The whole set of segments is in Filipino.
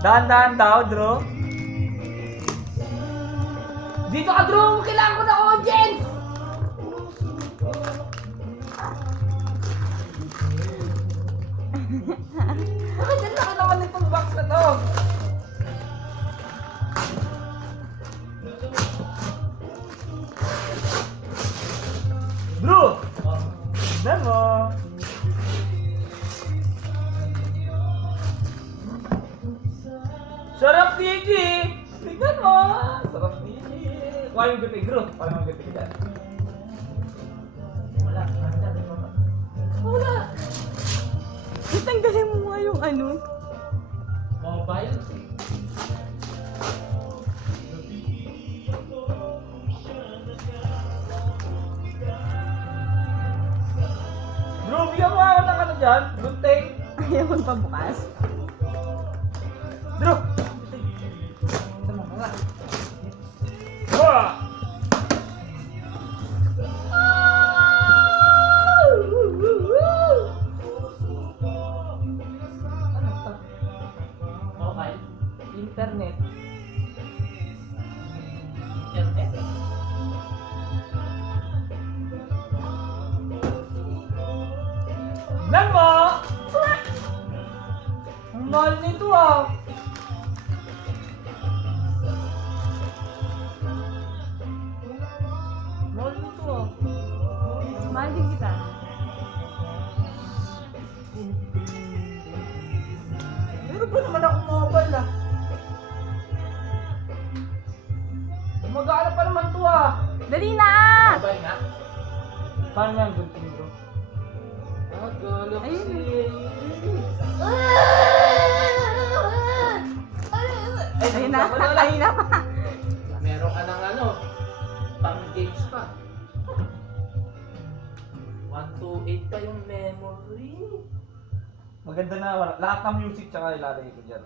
Dahan-dahan daw, Drew. Dito ka, Drew! Kailangan ko ng audience! Bakit yan laki naman itong box na to? Drew! Tignan mo! Sarap, Gigi! Tignan mo! Sarap, Gigi! Kuha yung gipig, Drew. Kuha yung gipig dyan. Wala. Wala. Tanggalin mo nga yung ano. Mobile? Drew, bigyan mo ako ng ano dyan? Gunting? Ayaw mo pabukas. Drew! Ito mo nga. Wah! Ano to? Mobile? Internet? Internet? Tignan mo! Ang mahal nito ah! Mahal nito ah! Mahal din kita. Meron ba naman akong mobile ah? Mag-aalap pa naman to ah! Dali na! Mobile nga? Paano nga ang gunting bro? Ayun. Ayun na. Ayun na pa. Meron ka ng ano, pang games pa. 128 pa yung memory. Maganda na, lahat ng music tsaka ilalagay ko dyan.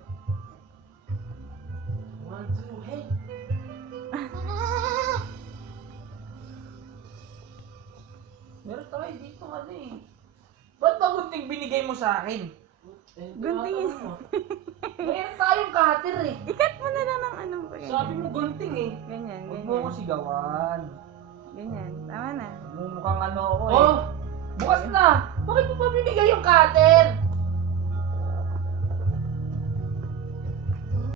128. Meron tayo dito ano eh. Ba't ba gunting binigay mo sa akin? Gunting is... Meron tayong cutter eh. Ikat mo na lang ng ano ba yan. Sabi mo gunting eh. Ganyan, Huwag mo ko ganyan. sigawan. Ganyan. Tama na. Mumukhang ano ako eh. Oh! Bukas na! Bakit mo pa binigay yung cutter?